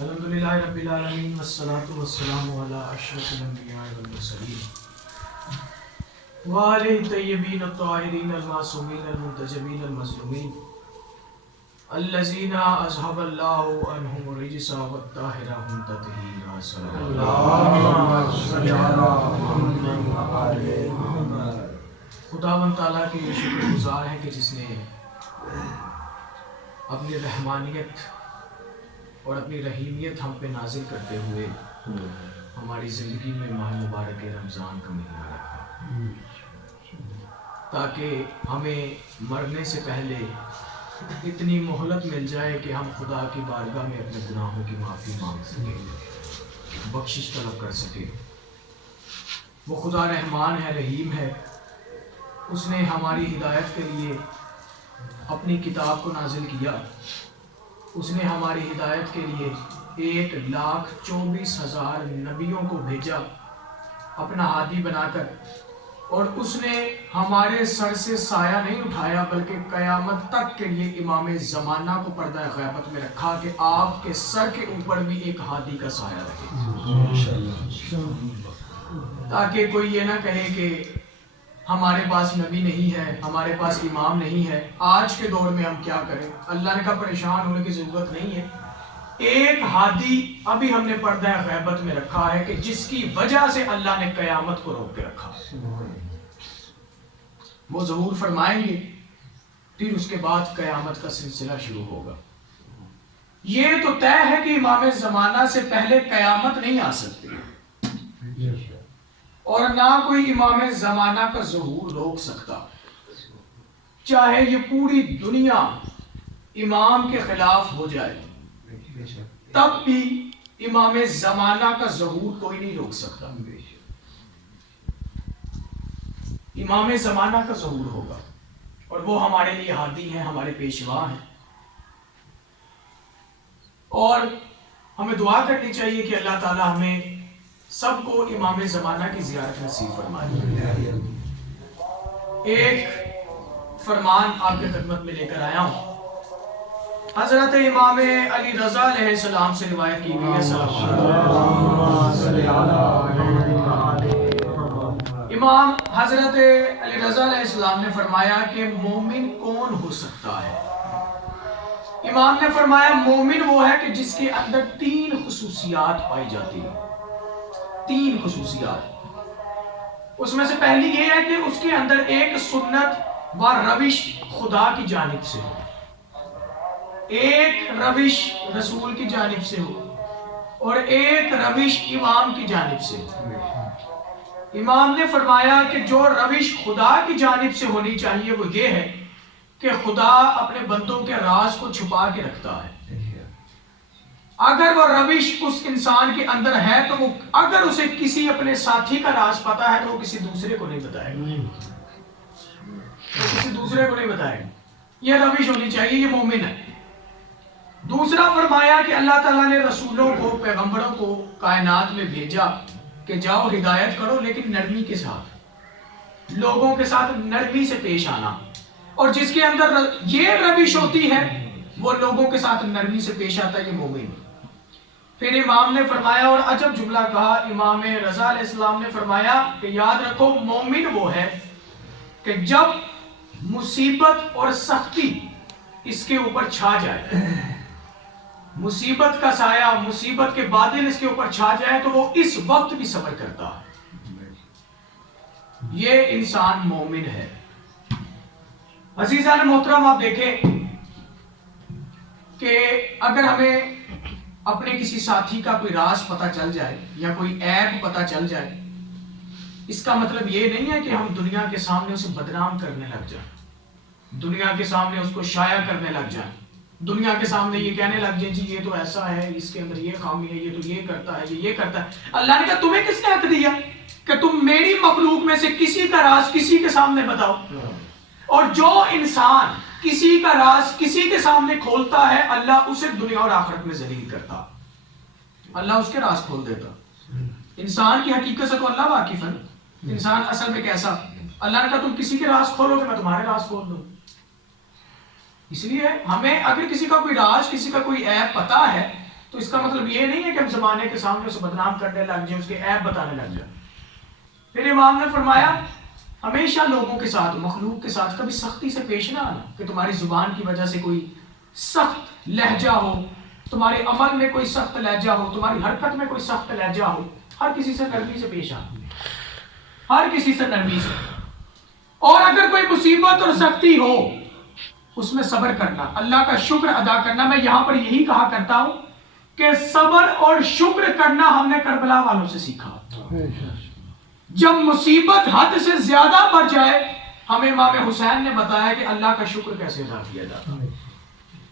الحمدللہ رب العالمین والصلاة والسلام علی اشرف الانبیاء والمرسلین وآلہ الطیبین الطاہرین المعصومین المنتجبین المظلومین الذین اذھب اللہ عنہم الرجس وطہرہم تطہیرا صلی اللہ علیہ وسلم۔ خداوند تعالیٰ کے یہ شکر گزار ہیں کہ جس نے اپنی رحمانیت اور اپنی رحیمیت ہم پہ نازل کرتے ہوئے ہماری زندگی میں ماہ مبارک رمضان کا مہینہ رکھا، تاکہ ہمیں مرنے سے پہلے اتنی مہلت مل جائے کہ ہم خدا کی بارگاہ میں اپنے گناہوں کی معافی مانگ سکیں، بخشش طلب کر سکیں۔ وہ خدا رحمان ہے، رحیم ہے۔ اس نے ہماری ہدایت کے لیے اپنی کتاب کو نازل کیا۔ اس نے ہماری ہدایت کے لیے 1,24,000 نبیوں کو بھیجا اپنا ہادی بنا کر، اور اس نے ہمارے سر سے سایہ نہیں اٹھایا بلکہ قیامت تک کے لیے امام زمانہ کو پردہ غیبت میں رکھا کہ آپ کے سر کے اوپر بھی ایک ہادی کا سایہ رہے، تاکہ کوئی یہ نہ کہے کہ ہمارے پاس نبی نہیں ہے، ہمارے پاس امام نہیں ہے، آج کے دور میں ہم کیا کریں۔ اللہ نے کہا پریشان ہونے کی ضرورت نہیں ہے، ایک ہادی ابھی ہم نے پردہ غیبت میں رکھا ہے کہ جس کی وجہ سے اللہ نے قیامت کو روک کے رکھا۔ وہ ظہور فرمائیں گے، پھر اس کے بعد قیامت کا سلسلہ شروع ہوگا۔ یہ تو طے ہے کہ امام زمانہ سے پہلے قیامت نہیں آ سکتی، اور نہ کوئی امام زمانہ کا ظہور روک سکتا، چاہے یہ پوری دنیا امام کے خلاف ہو جائے، تب بھی امام زمانہ کا ظہور کوئی نہیں روک سکتا۔ امام زمانہ کا ظہور ہوگا، اور وہ ہمارے لیے ہادی ہیں، ہمارے پیشوا ہیں، اور ہمیں دعا کرنی چاہیے کہ اللہ تعالی ہمیں سب کو امام زمانہ کی زیارت نصیب فرمائے۔ ایک فرمان آپ کی خدمت میں لے کر آیا ہوں، حضرت امام علی رضا علیہ السلام سے روایت کی گئی ہے۔ امام حضرت علی رضا علیہ السلام نے فرمایا کہ مومن کون ہو سکتا ہے؟ امام نے فرمایا مومن وہ ہے کہ جس کے اندر 3 خصوصیات پائی جاتی ہیں، 3 خصوصیات۔ اس میں سے پہلی یہ ہے کہ اس کے اندر ایک سنت و روش خدا کی جانب سے ہو، ایک روش رسول کی جانب سے ہو، اور ایک روش امام کی جانب سے ہو۔ امام نے فرمایا کہ جو روش خدا کی جانب سے ہونی چاہیے وہ یہ ہے کہ خدا اپنے بندوں کے راز کو چھپا کے رکھتا ہے۔ اگر وہ روش اس انسان کے اندر ہے تو وہ اگر اسے کسی اپنے ساتھی کا راز پتا ہے تو وہ کسی دوسرے کو نہیں بتائے گا، یہ روش ہونی چاہیے، یہ مومن ہے۔ دوسرا فرمایا کہ اللہ تعالیٰ نے رسولوں کو، پیغمبروں کو کائنات میں بھیجا کہ جاؤ ہدایت کرو، لیکن نرمی کے ساتھ، لوگوں کے ساتھ نرمی سے پیش آنا، اور جس کے اندر یہ روش ہوتی ہے وہ لوگوں کے ساتھ نرمی سے پیش آتا ہے، یہ مومن۔ پھر امام نے فرمایا، اور عجب جملہ کہا امام رضا علیہ السلام نے فرمایا کہ یاد رکھو مومن وہ ہے کہ جب مصیبت اور سختی اس کے اوپر چھا جائے، مصیبت کا سایہ، مصیبت کے بادل اس کے اوپر چھا جائے تو وہ اس وقت بھی صبر کرتا ہے، یہ انسان مومن ہے۔ عزیزان محترم، آپ دیکھیں کہ اگر ہمیں اپنے کسی ساتھی کا کوئی راز پتہ چل جائے یا کوئی عیب پتہ چل جائے، اس کا مطلب یہ نہیں ہے کہ ہم دنیا کے سامنے اسے بدنام کرنے لگ جائیں، دنیا کے سامنے اس کو شائع کرنے لگ جائیں، دنیا کے سامنے یہ کہنے لگ جائیں جی یہ تو ایسا ہے، اس کے اندر یہ خامی ہے، یہ تو یہ کرتا ہے، یہ کرتا ہے۔ اللہ نے کہا تمہیں کس نے حق دیا کہ تم میری مخلوق میں سے کسی کا راز کسی کے سامنے بتاؤ؟ اور جو انسان کسی کا راز کسی کے سامنے کھولتا ہے اللہ اسے دنیا اور آخرت میں ذلیل کرتا، اللہ اس کے راز کھول دیتا۔ انسان کی حقیقت سے تو اللہ واقف ہے، انسان اصل میں کیسا؟ اللہ نے کہا تم کسی کے راز کھولو گے میں تمہارے راز کھول دوں۔ اس لیے ہمیں اگر کسی کا کوئی راز، کسی کا کوئی عیب پتا ہے تو اس کا مطلب یہ نہیں ہے کہ ہم زمانے کے سامنے اسے بدنام کرنے لگ جائیں، اس کے عیب بتانے لگ جائیں۔ پھر امام نے فرمایا ہمیشہ لوگوں کے ساتھ، مخلوق کے ساتھ کبھی سختی سے پیش نہ آنا، کہ تمہاری زبان کی وجہ سے کوئی سخت لہجہ ہو، تمہارے عمل میں کوئی سخت لہجہ ہو، تمہاری حرکت میں کوئی سخت لہجہ ہو۔ ہر کسی سے نرمی سے پیش آنا، ہر کسی سے نرمی سے، اور اگر کوئی مصیبت اور سختی ہو اس میں صبر کرنا، اللہ کا شکر ادا کرنا۔ میں یہاں پر یہی کہا کرتا ہوں کہ صبر اور شکر کرنا ہم نے کربلا والوں سے سیکھا۔ جب مصیبت حد سے زیادہ بڑھ جائے، ہمیں امام حسین نے بتایا کہ اللہ کا شکر کیسے ادا کیا جاتا ہے۔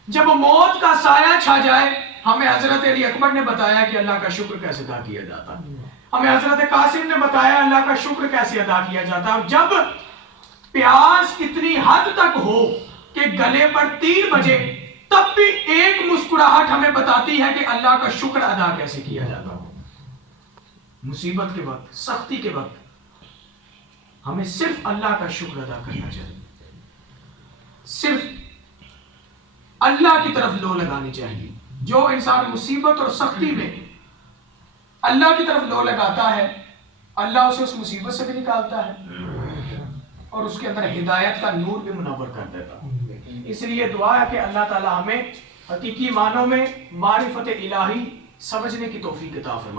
جب موت کا سایہ چھا جائے، ہمیں حضرت علی اکبر نے بتایا کہ اللہ کا شکر کیسے ادا کیا جاتا ہے۔ ہمیں حضرت قاسم نے بتایا اللہ کا شکر کیسے ادا کیا جاتا ہے۔ اور جب پیاس اتنی حد تک ہو کہ گلے پر تیر بجے، تب بھی ایک مسکراہٹ ہمیں بتاتی ہے کہ اللہ کا شکر ادا کیسے کیا جاتا ہے۔ مصیبت کے وقت، سختی کے وقت ہمیں صرف اللہ کا شکر ادا کرنا چاہیے، صرف اللہ کی طرف لو لگانی چاہیے۔ جو انسان مصیبت اور سختی میں اللہ کی طرف لو لگاتا ہے، اللہ اسے اس مصیبت سے بھی نکالتا ہے اور اس کے اندر ہدایت کا نور بھی منور کر دیتا ہے۔ اس لیے دعا ہے کہ اللہ تعالی ہمیں حقیقی معنوں میں معرفت الہی سمجھنے کی توفیق عطا فرمائے۔